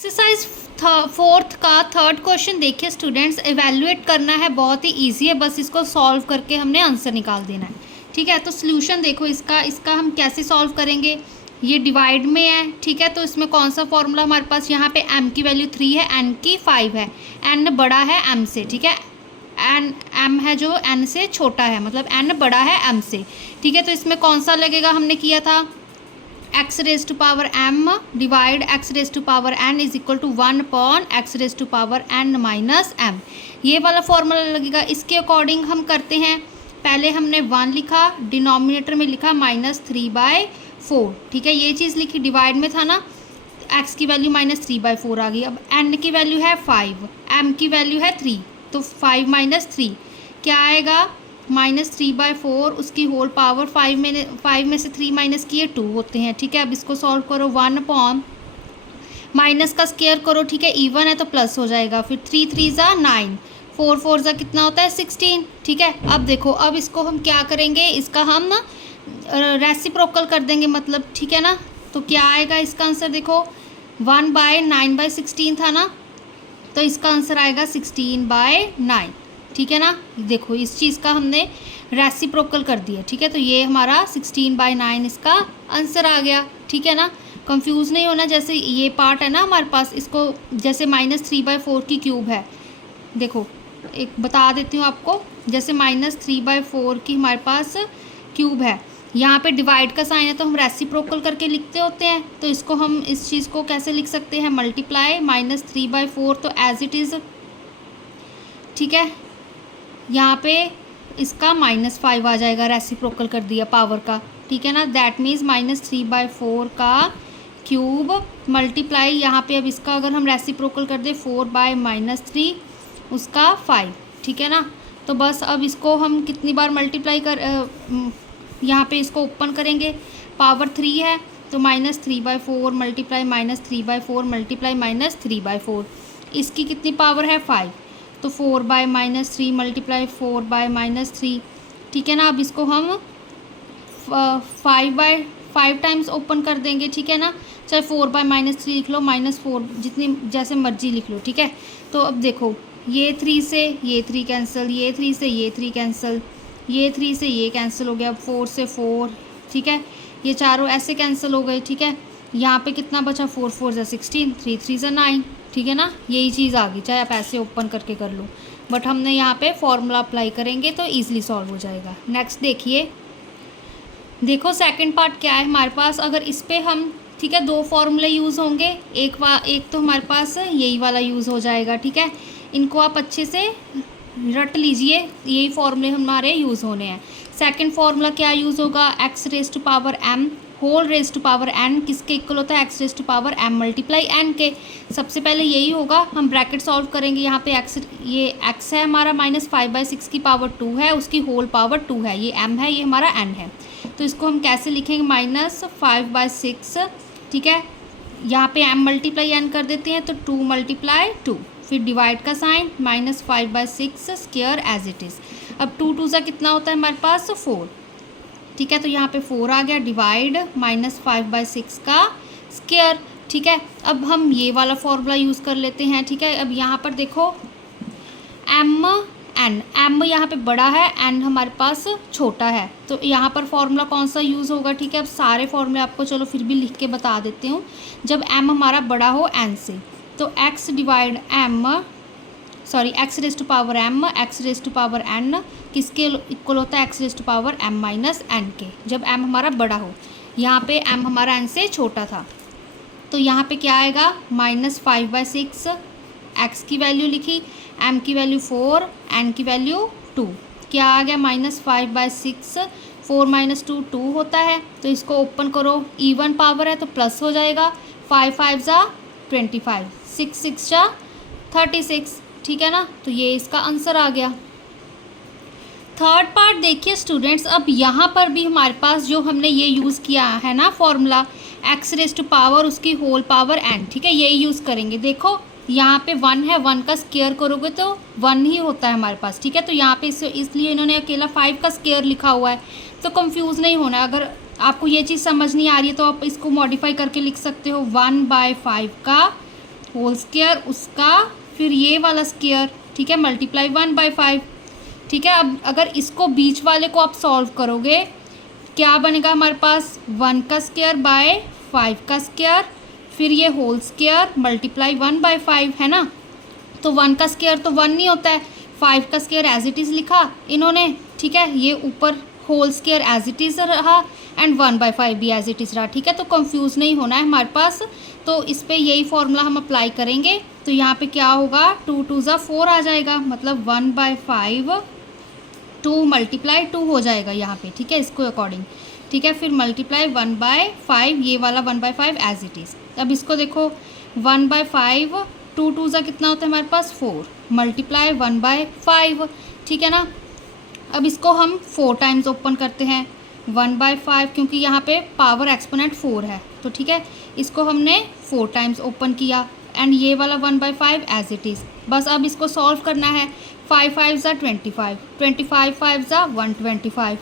Exercise fourth का third question देखिए students, evaluate करना है, बहुत ही इजी है, बस इसको सॉल्व करके हमने आंसर निकाल देना है। ठीक है, तो सोल्यूशन देखो इसका हम कैसे सॉल्व करेंगे। ये डिवाइड में है, ठीक है, तो इसमें कौन सा फॉर्मूला हमारे पास, यहाँ पे m की वैल्यू 3 है, n की 5 है, n बड़ा है m से, ठीक है, n m है जो n से छोटा है, मतलब n बड़ा है m से। ठीक है, तो इसमें कौन सा लगेगा, हमने किया था x raise to power m divide x raise to power n is equal to 1 upon x raise to power n minus m, ये वाला फॉर्मूला लगेगा। इसके अकॉर्डिंग हम करते हैं, पहले हमने 1 लिखा, डिनोमिनेटर में लिखा -3/4, ठीक है, ये चीज़ लिखी, डिवाइड में था ना, x की वैल्यू -3/4 आ गई। अब n की वैल्यू है 5, m की वैल्यू है 3, तो 5 - 3 क्या आएगा, -3/4, उसकी होल पावर 5 में से 3 माइनस किए 2 होते हैं। ठीक है, अब इसको सॉल्व करो, 1 अपॉन माइनस का स्केयर करो, ठीक है, इवन है तो प्लस हो जाएगा, फिर 3 3 ज़ा 9, 4 4 ज़ा कितना होता है 16। ठीक है, अब देखो, अब इसको हम क्या करेंगे, इसका हम ना रेसिप्रोकल कर देंगे, मतलब, ठीक है ना, तो क्या आएगा इसका आंसर, देखो 1/9/16 था ना, तो इसका आंसर आएगा 16/9। ठीक है ना, देखो इस चीज़ का हमने रेसिप्रोकल कर दिया। ठीक है, तो ये हमारा 16/9 इसका आंसर आ गया। ठीक है ना, कंफ्यूज नहीं होना, जैसे ये पार्ट है ना हमारे पास, इसको जैसे -3/4 की क्यूब है, देखो एक बता देती हूँ आपको, जैसे -3/4 की हमारे पास क्यूब है, यहाँ पे डिवाइड का साइन है तो हम रेसिप्रोकल करके लिखते होते हैं, तो इसको हम इस चीज़ को कैसे लिख सकते हैं, मल्टीप्लाई -3/4, तो एज इट इज़, ठीक है, यहाँ पे इसका -5 आ जाएगा, रेसिप्रोकल कर दिया पावर का। ठीक है ना, दैट मीन्स -3/4 का क्यूब मल्टीप्लाई, यहाँ पे अब इसका अगर हम रेसिप्रोकल कर दे 4/-3 उसका 5। ठीक है ना, तो बस अब इसको हम कितनी बार मल्टीप्लाई कर यहाँ पे इसको ओपन करेंगे, पावर 3 है तो -3/4 मल्टीप्लाई -3/4 मल्टीप्लाई -3/4, इसकी कितनी पावर है 5, तो 4/-3 मल्टीप्लाई 4/-3। ठीक है ना, अब इसको हम 5/5 टाइम्स ओपन कर देंगे। ठीक है ना, चाहे 4/-3 लिख लो, -4 जितनी जैसे मर्जी लिख लो। ठीक है, तो अब देखो, ये 3 से ये 3 कैंसिल, ये 3 से ये 3 कैंसिल, ये 3 से ये कैंसिल हो गया, अब 4 से 4, ठीक है, ये चारों ऐसे कैंसिल हो गए। ठीक है, यहाँ पे कितना बचा, 4 4 ज़ा 16, 3 3 ज़ा 9। ठीक है ना, यही चीज़ आ गई, चाहे आप ऐसे ओपन करके कर लो, बट हमने यहाँ पे फॉर्मूला अप्लाई करेंगे तो ईजिली सॉल्व हो जाएगा। नेक्स्ट देखिए, देखो सेकंड पार्ट क्या है हमारे पास, अगर इस पे हम, ठीक है, 2 फॉर्मूले यूज़ होंगे, एक तो हमारे पास यही वाला यूज़ हो जाएगा। ठीक है, इनको आप अच्छे से रट लीजिए, यही फॉर्मूले हमारे यूज़ होने हैं। सेकंड फार्मूला क्या यूज़ होगा, x raise to power m whole raise to power n किसके इक्वल होता है, x raise to power m multiply n के। सबसे पहले यही होगा, हम ब्रैकेट सॉल्व करेंगे, यहाँ पे ये x है हमारा, -5/6 की पावर 2 है, उसकी होल पावर 2 है, ये m है, ये हमारा n है, तो इसको हम कैसे लिखेंगे, -5/6। ठीक है, यहाँ पे m मल्टीप्लाई n कर देते हैं, तो 2 × 2, फिर डिवाइड का sign, -5/6 square as it is. अब 2 2 ज़ा कितना होता है हमारे पास, 4। ठीक है, तो यहाँ पे 4 आ गया, डिवाइड -5/6 का स्क्वायर। ठीक है, अब हम ये वाला फॉर्मूला यूज़ कर लेते हैं। ठीक है, अब यहाँ पर देखो m यहाँ पे बड़ा है, n हमारे पास छोटा है, तो यहाँ पर फॉर्मूला कौन सा यूज़ होगा। ठीक है, अब सारे फॉर्मूले आपको चलो फिर भी लिख के बता देती हूँ। जब m हमारा बड़ा हो n से, तो x divide x raise to power m, x raise to power n किसके इक्वल होता है, x raise to power m minus n के, जब m हमारा बड़ा हो। यहाँ पे m हमारा n से छोटा था, तो यहाँ पे क्या आएगा, -5/6, x की वैल्यू लिखी, m की वैल्यू 4, n की वैल्यू 2, क्या आ गया, -5/6, 4 - 2 2 होता है, तो इसको ओपन करो, इवन पावर है तो प्लस हो जाएगा, 5 5 ज़ा 25, 6 6 ज़ा 36। ठीक है ना, तो ये इसका आंसर आ गया। थर्ड पार्ट देखिए स्टूडेंट्स, अब यहाँ पर भी हमारे पास जो हमने ये यूज़ किया है ना formula, x raise to power उसकी होल पावर n, ठीक है, यही यूज़ करेंगे। देखो यहाँ पे 1 है, 1 का स्क्वायर करोगे तो 1 ही होता है हमारे पास। ठीक है, तो यहाँ पे इसलिए इन्होंने अकेला 5 का स्क्वायर लिखा हुआ है, तो कंफ्यूज नहीं होना। अगर आपको ये चीज़ समझ नहीं आ रही है तो आप इसको मॉडिफाई करके लिख सकते हो, 1/5 का होल स्क्वायर उसका फिर ये वाला स्क्वायर, ठीक है, मल्टीप्लाई 1/5, ठीक है। अब अगर इसको बीच वाले को आप सॉल्व करोगे क्या बनेगा हमारे पास 1 का स्क्वायर बाय 5 का स्क्वायर, फिर ये होल स्क्वायर मल्टीप्लाई 1/5 है ना। तो 1 का स्क्वायर तो 1 नहीं होता है, 5 का स्क्वायर एज इट इज़ लिखा इन्होंने, ठीक है। ये ऊपर whole square as it is रहा एंड 1/5 भी एज इट इज़ रहा, ठीक है। तो कंफ्यूज नहीं होना है हमारे पास। तो इस पर यही फॉर्मूला हम अप्लाई करेंगे। तो यहाँ पे क्या होगा 2 2 ज़ा 4 आ जाएगा, मतलब 1/5 2 मल्टीप्लाई 2 हो जाएगा यहाँ पे, ठीक है, इसको अकॉर्डिंग, ठीक है। फिर मल्टीप्लाई 1/5, ये वाला 1/5 एज इट इज़। अब इसको देखो 1/5 2 2 ज़ा कितना होता है हमारे पास 4 मल्टीप्लाई 1/5, ठीक है ना। अब इसको हम 4 टाइम्स ओपन करते हैं 1/5, क्योंकि यहाँ पे पावर एक्सपोनेंट 4 है, तो ठीक है इसको हमने 4 टाइम्स ओपन किया एंड ये वाला 1/5 एज इट इज़। बस अब इसको सॉल्व करना है। 5 5 ज़ा 25, 25 5 ज़ा 125,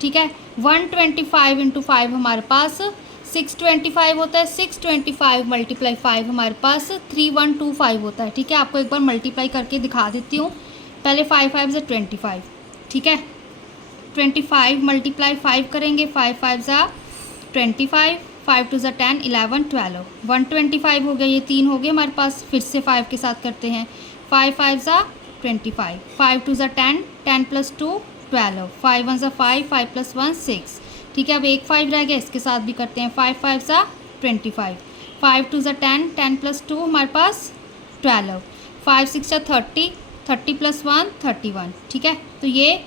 ठीक है। 125 इंटू 5 हमारे पास 625 होता है, 625 मल्टीप्लाई 5 हमारे पास 3125 होता है, ठीक है। आपको एक बार मल्टीप्लाई करके दिखा देती हूँ। पहले 5 5 ज़ा 25, ठीक है, 25 मल्टीप्लाई 5 करेंगे, 5 5 ज़ा 25, 5 2 ज़ा 10, 11 12, 125 हो गया, ये 3 हो गए हमारे पास। फिर से 5 के साथ करते हैं, 5 5 ज़ा 25, 5 2 ज़ा 10, 10 + 2 12, 5 1 ज़ा 5, 5 + 1 6, ठीक है। अब एक 5 रह गया, इसके साथ भी करते हैं, 5 5 ज़ा 25, 5 2 ज़ा 10, 10 + 2 हमारे पास 12, 5 6 ज़ा 30, 30 + 1 31, ठीक है। तो ये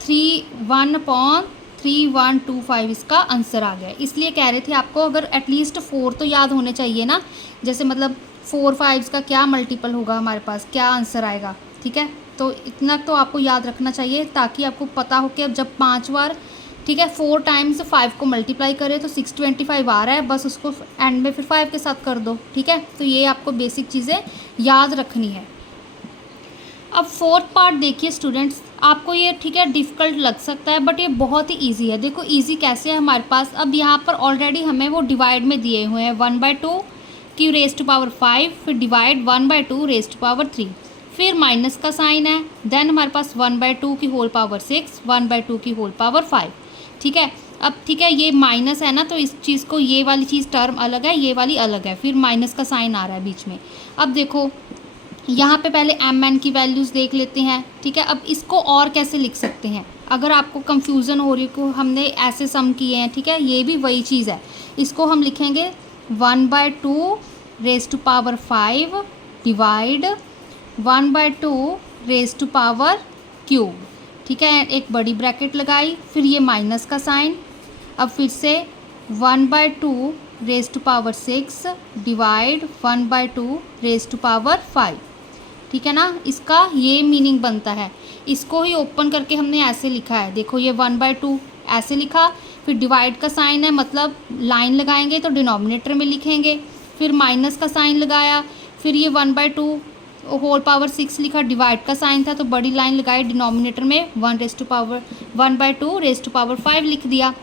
31/3125 इसका आंसर आ गया। इसलिए कह रहे थे आपको अगर एटलीस्ट 4 तो याद होने चाहिए ना, जैसे मतलब 4 5 का क्या मल्टीपल होगा हमारे पास, क्या आंसर आएगा, ठीक है। तो इतना तो आपको याद रखना चाहिए ताकि आपको पता हो कि अब जब 5 बार, ठीक है, 4 टाइम्स 5 को मल्टीप्लाई करें तो 625 आ रहा है, बस उसको एंड में फिर 5 के साथ कर दो, ठीक है। तो ये आपको बेसिक चीज़ें याद रखनी है। अब फोर्थ पार्ट देखिए स्टूडेंट्स, आपको ये ठीक है डिफ़िकल्ट लग सकता है बट ये बहुत ही इजी है। देखो इजी कैसे है हमारे पास, अब यहाँ पर ऑलरेडी हमें वो डिवाइड में दिए हुए हैं 1/2 की रेज़ टू पावर 5, फिर डिवाइड 1/2 रेज़ टू पावर 3, फिर माइनस का साइन है, देन हमारे पास 1/2 की होल पावर 6, 1/2 की होल पावर 5, ठीक है। अब ठीक है ये माइनस है ना, तो इस चीज़ को, ये वाली चीज़ टर्म अलग है, ये वाली अलग है, फिर माइनस का साइन आ रहा है बीच में। अब देखो यहाँ पे पहले एम एन की वैल्यूज़ देख लेते हैं, ठीक है। अब इसको और कैसे लिख सकते हैं, अगर आपको कंफ्यूजन हो रही को हमने ऐसे सम किए हैं, ठीक है, ये भी वही चीज़ है। इसको हम लिखेंगे 1/2 raise to power 5 divide 1/2 raise to power cube, ठीक है। एक बड़ी ब्रैकेट लगाई, फिर ये माइनस का साइन, अब फिर से 1/2 raise to power 6 divide 1/2 raise to power 5, ठीक है ना। इसका ये मीनिंग बनता है। इसको ही ओपन करके हमने ऐसे लिखा है, देखो ये 1/2 ऐसे लिखा, फिर डिवाइड का साइन है, मतलब लाइन लगाएंगे तो डिनोमिनेटर में लिखेंगे, फिर माइनस का साइन लगाया, फिर ये 1/2 होल पावर 6 लिखा, डिवाइड का साइन था तो बड़ी लाइन लगाई, डिनोमिनेटर में 1/2 रेज़ टू पावर 5 लिख दिया,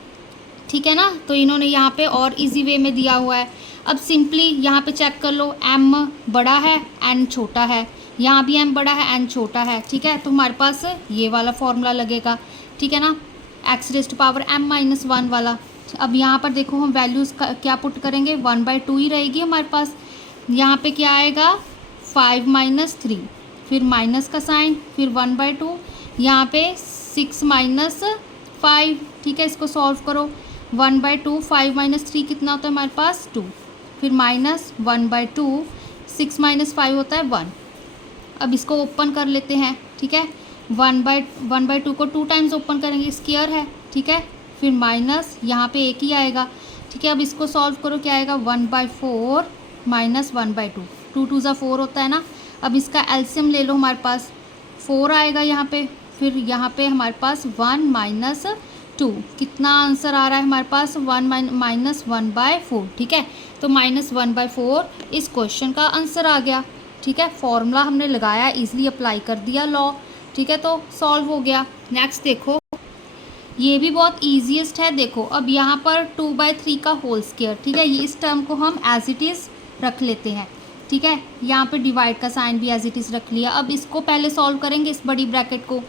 ठीक है ना। तो इन्होंने यहाँ पे और इजी वे में दिया हुआ है। अब सिंपली यहाँ पे चेक कर लो, m बड़ा है n छोटा है, यहाँ भी m बड़ा है n छोटा है, ठीक है। तो हमारे पास ये वाला फॉर्मूला लगेगा, ठीक है ना, x raise to power m-1 वाला। अब यहाँ पर देखो हम वैल्यूज़ क्या पुट करेंगे, 1/2 ही रहेगी हमारे पास। यहाँ पे क्या आएगा 5 - 3, फिर माइनस का साइन, फिर 1/2, यहाँ पे 6 - 5, ठीक है। इसको सॉल्व करो, 1/2 5 - 3 कितना होता है हमारे पास 2, फिर माइनस 1/2 6 - 5 होता है 1। अब इसको ओपन कर लेते हैं, ठीक है। 1/2 को 2 टाइम्स ओपन करेंगे, स्क्वायर है, ठीक है, फिर माइनस यहाँ पे एक ही आएगा, ठीक है। अब इसको सॉल्व करो, क्या आएगा 1/4 माइनस 1/2, 2 2 ज़ा 4 होता है ना। अब इसका एलसीएम ले लो, हमारे पास 4 आएगा यहाँ पे, फिर यहाँ पे हमारे पास 1 - 2, कितना आंसर आ रहा है हमारे पास 1 - 1/4, ठीक है। तो -1/4 इस क्वेश्चन का आंसर आ गया, ठीक है। फॉर्मूला हमने लगाया, इजीली अप्लाई कर दिया लॉ, ठीक है, तो सॉल्व हो गया। नेक्स्ट देखो, ये भी बहुत ईजीएस्ट है। देखो अब यहाँ पर 2/3 का होल स्क्वायर, ठीक है, ये इस टर्म को हम एज इट इज़ रख लेते हैं, ठीक है। यहाँ पे डिवाइड का साइन भी एज इट इज़ रख लिया। अब इसको पहले सॉल्व करेंगे इस बड़ी ब्रैकेट को,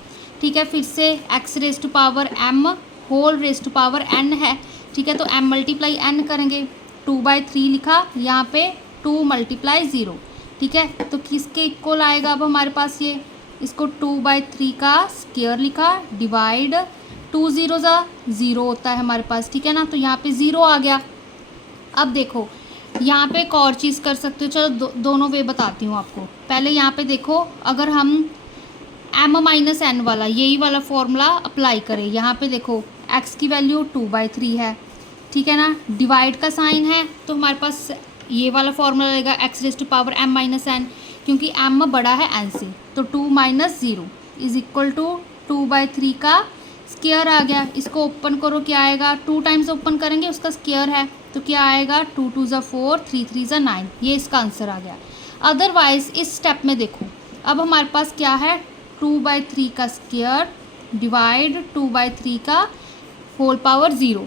ठीक है। फिर से x raise to power m whole raise to power n है, ठीक है। तो m मल्टीप्लाई n करेंगे, 2/3 लिखा, यहाँ पे 2 मल्टीप्लाई 0, ठीक है। तो किसके इक्वल आएगा अब हमारे पास ये, इसको 2/3 का स्क्वायर लिखा, डिवाइड 2 0 0 होता है हमारे पास, ठीक है ना। तो यहाँ पे 0 आ गया। अब देखो यहाँ पे एक और चीज़ कर सकते हो, चलो दोनों वे बताती हूँ आपको। पहले यहाँ पे देखो, अगर हम m माइनस n वाला यही वाला फॉर्मूला अप्लाई करें, यहाँ पे देखो x की वैल्यू 2/3 है, ठीक है ना। डिवाइड का साइन है तो हमारे पास ये वाला फॉर्मूला रहेगा x raise to power m minus n, क्योंकि m बड़ा है n से। तो 2 - 0 इज इक्वल टू 2/3 का स्क्वायर आ गया। इसको ओपन करो, क्या आएगा, 2 टाइम्स ओपन करेंगे उसका स्क्वायर है, तो क्या आएगा, 2 2 ज़ा 4, 3 3 ज़ा 9, ये इसका आंसर आ गया। अदरवाइज़ इस स्टेप में देखो, अब हमारे पास क्या है, 2/3 का स्क्वायर डिवाइड 2/3 का होल पावर 0,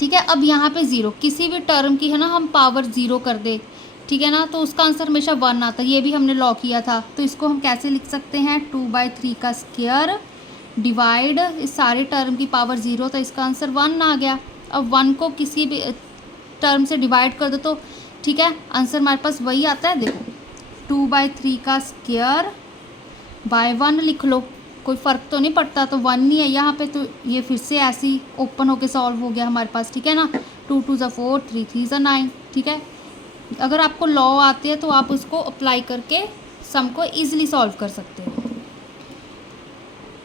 ठीक है। अब यहाँ पे 0 किसी भी टर्म की है ना, हम पावर 0 कर दे, ठीक है ना, तो उसका आंसर हमेशा 1 आता है। ये भी हमने लॉ किया था। तो इसको हम कैसे लिख सकते हैं, 2/3 का स्क्वायर डिवाइड इस सारे टर्म की पावर 0, तो इसका आंसर 1 आ गया। अब 1 को किसी भी टर्म से डिवाइड कर दो तो ठीक है, आंसर हमारे पास वही आता है। देखो 2/3 का स्क्वायर बाय 1 लिख लो, कोई फ़र्क तो नहीं पड़ता, तो 1 नहीं है यहाँ पे, तो ये फिर से ऐसे ही ओपन होके सॉल्व हो गया हमारे पास, ठीक है ना। 2 2 ज़ा 4, 3 3 ज़ा 9, ठीक है। अगर आपको लॉ आती है तो आप उसको अप्लाई करके सम को ईजिली सॉल्व कर सकते हो।